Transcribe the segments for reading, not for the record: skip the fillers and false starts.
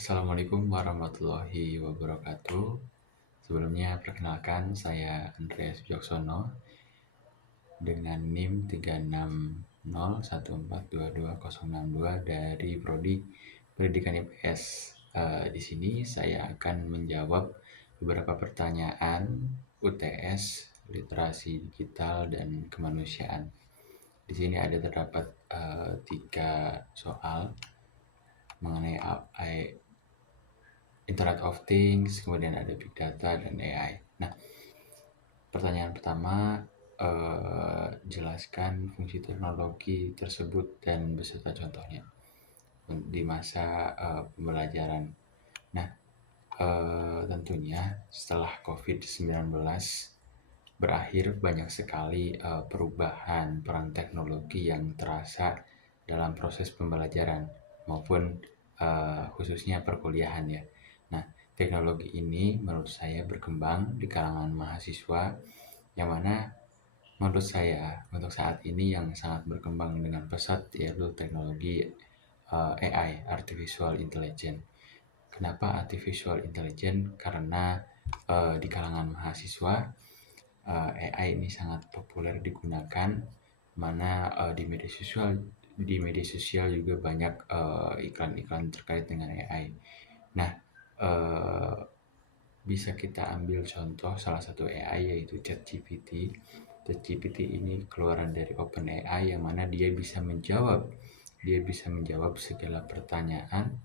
Assalamualaikum warahmatullahi wabarakatuh. Sebelumnya perkenalkan saya Andreas Wijaksono dengan NIM 36014220062 dari Prodi Pendidikan IPS. Di sini saya akan menjawab beberapa pertanyaan UTS, literasi digital dan kemanusiaan. Di sini terdapat 3 soal mengenai Internet of Things, kemudian ada Big Data dan AI. Nah, pertanyaan pertama, jelaskan fungsi teknologi tersebut dan beserta contohnya di masa pembelajaran. Nah, tentunya setelah COVID-19 berakhir, banyak sekali perubahan peran teknologi yang terasa dalam proses pembelajaran maupun khususnya perkuliahan ya. Nah, teknologi ini menurut saya berkembang di kalangan mahasiswa, yang mana menurut saya untuk saat ini yang sangat berkembang dengan pesat yaitu teknologi AI, Artificial Intelligence. Kenapa Artificial Intelligence? Karena di kalangan mahasiswa AI ini sangat populer digunakan, mana di media sosial juga banyak iklan-iklan terkait dengan AI. Nah, eh, bisa kita ambil contoh salah satu AI yaitu ChatGPT. ChatGPT ini keluaran dari OpenAI, yang mana dia bisa menjawab segala pertanyaan,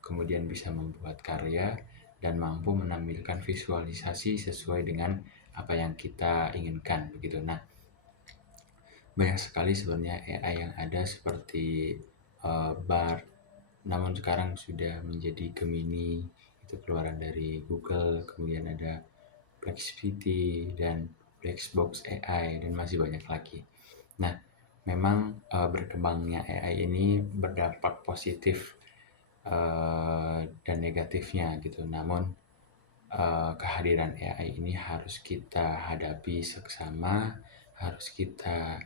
kemudian bisa membuat karya dan mampu menampilkan visualisasi sesuai dengan apa yang kita inginkan begitu. Nah, banyak sekali sebenarnya AI yang ada seperti Bard, namun sekarang sudah menjadi Gemini, itu keluaran dari Google, kemudian ada Flexpity dan Flexbox AI dan masih banyak lagi. Nah, memang berkembangnya AI ini berdampak positif dan negatifnya gitu. Namun kehadiran AI ini harus kita hadapi seksama, harus kita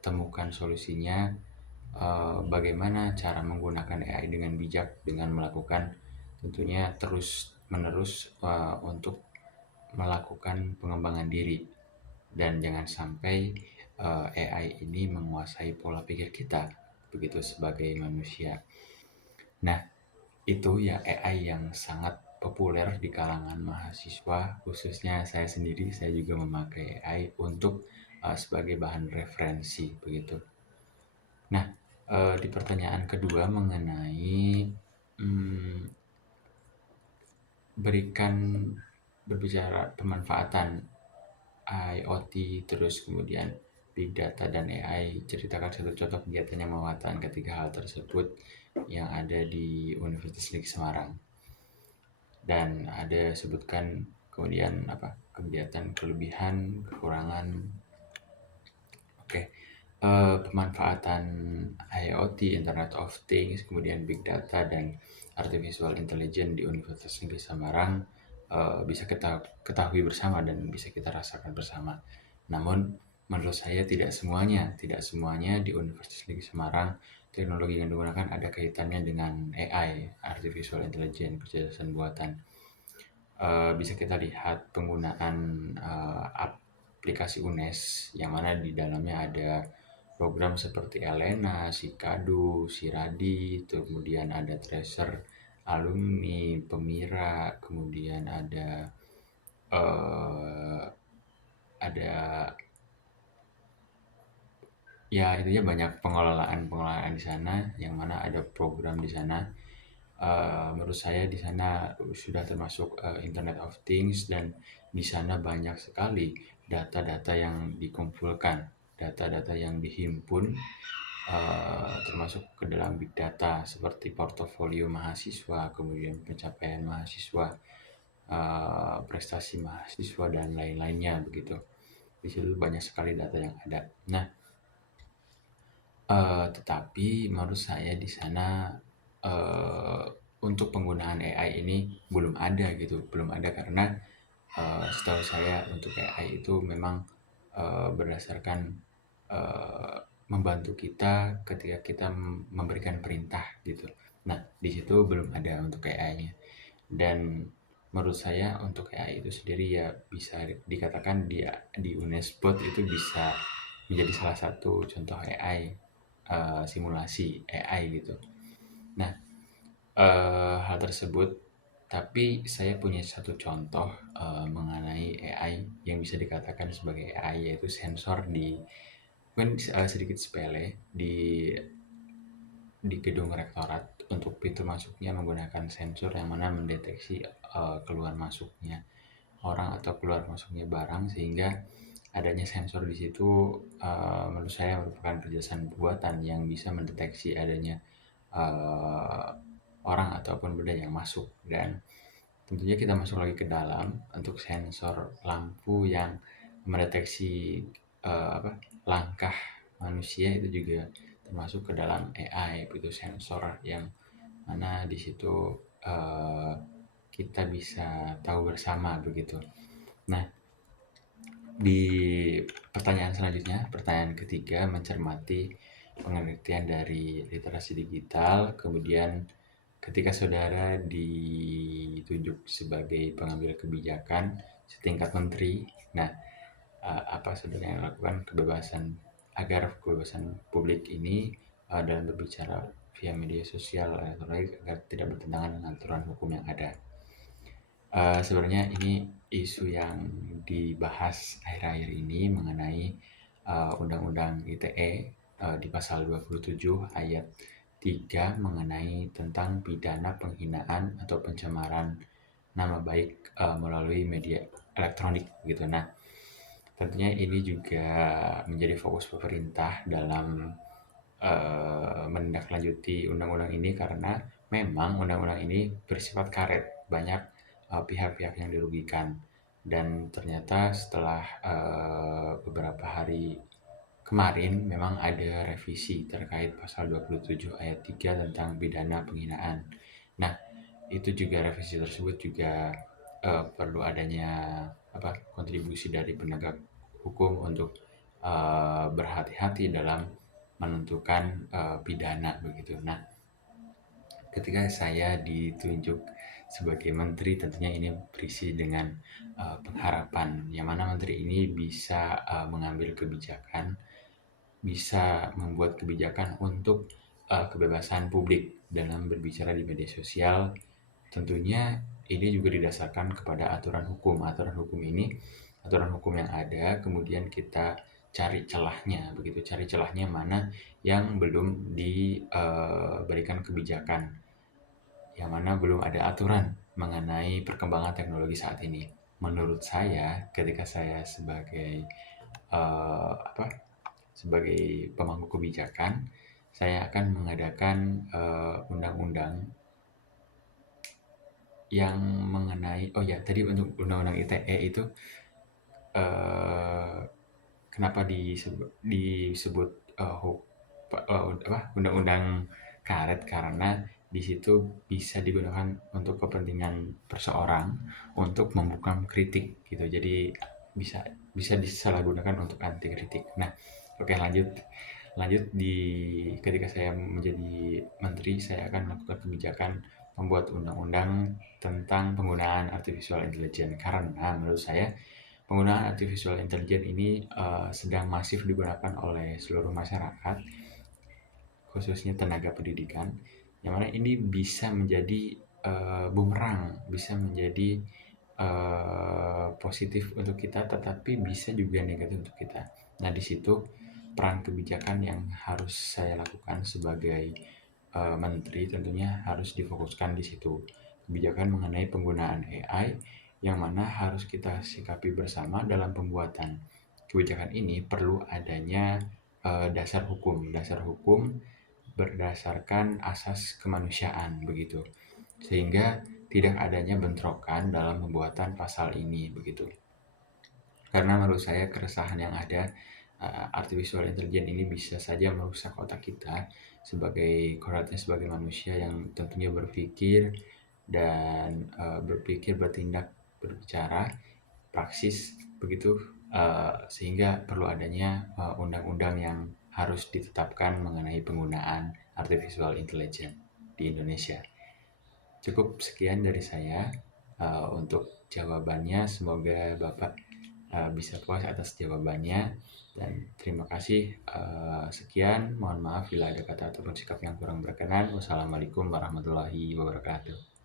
temukan solusinya, bagaimana cara menggunakan AI dengan bijak, dengan melakukan tentunya terus menerus untuk melakukan pengembangan diri, dan jangan sampai AI ini menguasai pola pikir kita begitu sebagai manusia. Nah, itu ya AI yang sangat populer di kalangan mahasiswa, khususnya saya sendiri, saya juga memakai AI untuk sebagai bahan referensi begitu. Nah, di pertanyaan kedua mengenai berikan berbicara pemanfaatan IoT, terus kemudian Big Data dan AI, ceritakan satu contoh kegiatan yang memanfaatkan ketiga hal tersebut yang ada di Universitas Negeri Semarang. Dan ada sebutkan kemudian kegiatan, kelebihan, kekurangan. Oke. Pemanfaatan IoT, Internet of Things, kemudian Big Data dan Artificial Intelligence di Universitas Negeri Semarang bisa kita ketahui bersama dan bisa kita rasakan bersama. Namun menurut saya tidak semuanya di Universitas Negeri Semarang teknologi yang digunakan ada kaitannya dengan AI, Artificial Intelligence, kecerdasan buatan. Bisa kita lihat penggunaan aplikasi UNES, yang mana di dalamnya ada program seperti Elena, Sikadu, Siradi, kemudian ada Tracer, Alumni, Pemira, kemudian eh, ada ya intinya banyak pengelolaan di sana, yang mana ada program di sana. Menurut saya di sana sudah termasuk Internet of Things, dan di sana banyak sekali data-data yang dikumpulkan, data-data yang dihimpun, termasuk ke dalam Big Data seperti portofolio mahasiswa, kemudian pencapaian mahasiswa, prestasi mahasiswa dan lain-lainnya begitu. Di situ banyak sekali data yang ada. Nah, tetapi menurut saya di sana untuk penggunaan AI ini belum ada karena setahu saya untuk AI itu memang berdasarkan membantu kita ketika kita memberikan perintah gitu. Nah, di situ belum ada untuk AI-nya. Dan menurut saya untuk AI itu sendiri ya bisa dikatakan di Unesbot itu bisa menjadi salah satu contoh AI, simulasi AI gitu. Nah, hal tersebut tapi saya punya satu contoh, mengenai AI yang bisa dikatakan sebagai AI, yaitu sensor di mungkin, sedikit sepele di gedung rektorat. Untuk pintu masuknya menggunakan sensor yang mana mendeteksi, keluar masuknya orang atau keluar masuknya barang, sehingga adanya sensor di situ, menurut saya merupakan kerjasama buatan yang bisa mendeteksi adanya, eee, orang ataupun benda yang masuk. Dan tentunya kita masuk lagi ke dalam untuk sensor lampu yang mendeteksi, langkah manusia, itu juga termasuk ke dalam AI, itu sensor yang mana di situ, kita bisa tahu bersama begitu. Nah, di pertanyaan selanjutnya, pertanyaan ketiga, mencermati pengertian dari literasi digital. Kemudian ketika saudara ditunjuk sebagai pengambil kebijakan setingkat menteri, nah, apa saudara yang lakukan agar kebebasan publik ini, dalam berbicara via media sosial elektronik agar tidak bertentangan dengan aturan hukum yang ada. Sebenarnya ini isu yang dibahas akhir-akhir ini mengenai, Undang-Undang ITE, di pasal 27 ayat 3 mengenai tentang pidana penghinaan atau pencemaran nama baik, melalui media elektronik gitu. Nah, tentunya ini juga menjadi fokus pemerintah dalam, menindaklanjuti undang-undang ini, karena memang undang-undang ini bersifat karet, banyak, pihak-pihak yang dirugikan. Dan ternyata setelah, beberapa hari kemarin memang ada revisi terkait pasal 27 ayat 3 tentang pidana penghinaan. Nah, itu juga revisi tersebut juga, perlu adanya kontribusi dari penegak hukum untuk, berhati-hati dalam menentukan, pidana begitu. Nah, ketika saya ditunjuk sebagai menteri, tentunya ini berisi dengan, pengharapan yang mana menteri ini bisa, mengambil kebijakan, bisa membuat kebijakan untuk, kebebasan publik dalam berbicara di media sosial. Tentunya ini juga didasarkan kepada aturan hukum. Aturan hukum yang ada, kemudian kita cari celahnya begitu, cari celahnya mana yang belum diberikan kebijakan, yang mana belum ada aturan mengenai perkembangan teknologi saat ini. Menurut saya, ketika saya sebagai, eee, apa, sebagai pemangku kebijakan, saya akan mengadakan, undang-undang yang mengenai tadi untuk undang-undang ITE itu, eee, kenapa disebut, undang-undang karet, karena di situ bisa digunakan untuk kepentingan perseorang untuk membuka kritik gitu. Jadi bisa bisa disalahgunakan untuk anti kritik. Nah, oke, lanjut lanjut ketika saya menjadi menteri, saya akan melakukan kebijakan membuat undang-undang tentang penggunaan artificial intelligence, karena menurut saya penggunaan artificial intelligence ini, sedang masif digunakan oleh seluruh masyarakat, khususnya tenaga pendidikan, yang mana ini bisa menjadi, bumerang, bisa menjadi, positif untuk kita, tetapi bisa juga negatif untuk kita. Nah, di situ peran kebijakan yang harus saya lakukan sebagai, menteri, tentunya harus difokuskan di situ. Kebijakan mengenai penggunaan AI yang mana harus kita sikapi bersama dalam pembuatan kebijakan ini. Perlu adanya, dasar hukum berdasarkan asas kemanusiaan begitu, sehingga tidak adanya bentrokan dalam pembuatan pasal ini begitu. Karena menurut saya keresahan yang ada, artificial intelligence ini bisa saja merusak otak kita sebagai kodratnya sebagai manusia yang tentunya berpikir dan, bertindak, berbicara, praksis begitu, sehingga perlu adanya, undang-undang yang harus ditetapkan mengenai penggunaan artificial intelligence di Indonesia. Cukup sekian dari saya untuk jawabannya. Semoga Bapak bisa puas atas jawabannya, dan terima kasih. Sekian, mohon maaf bila ada kata ataupun sikap yang kurang berkenan. Wassalamualaikum warahmatullahi wabarakatuh.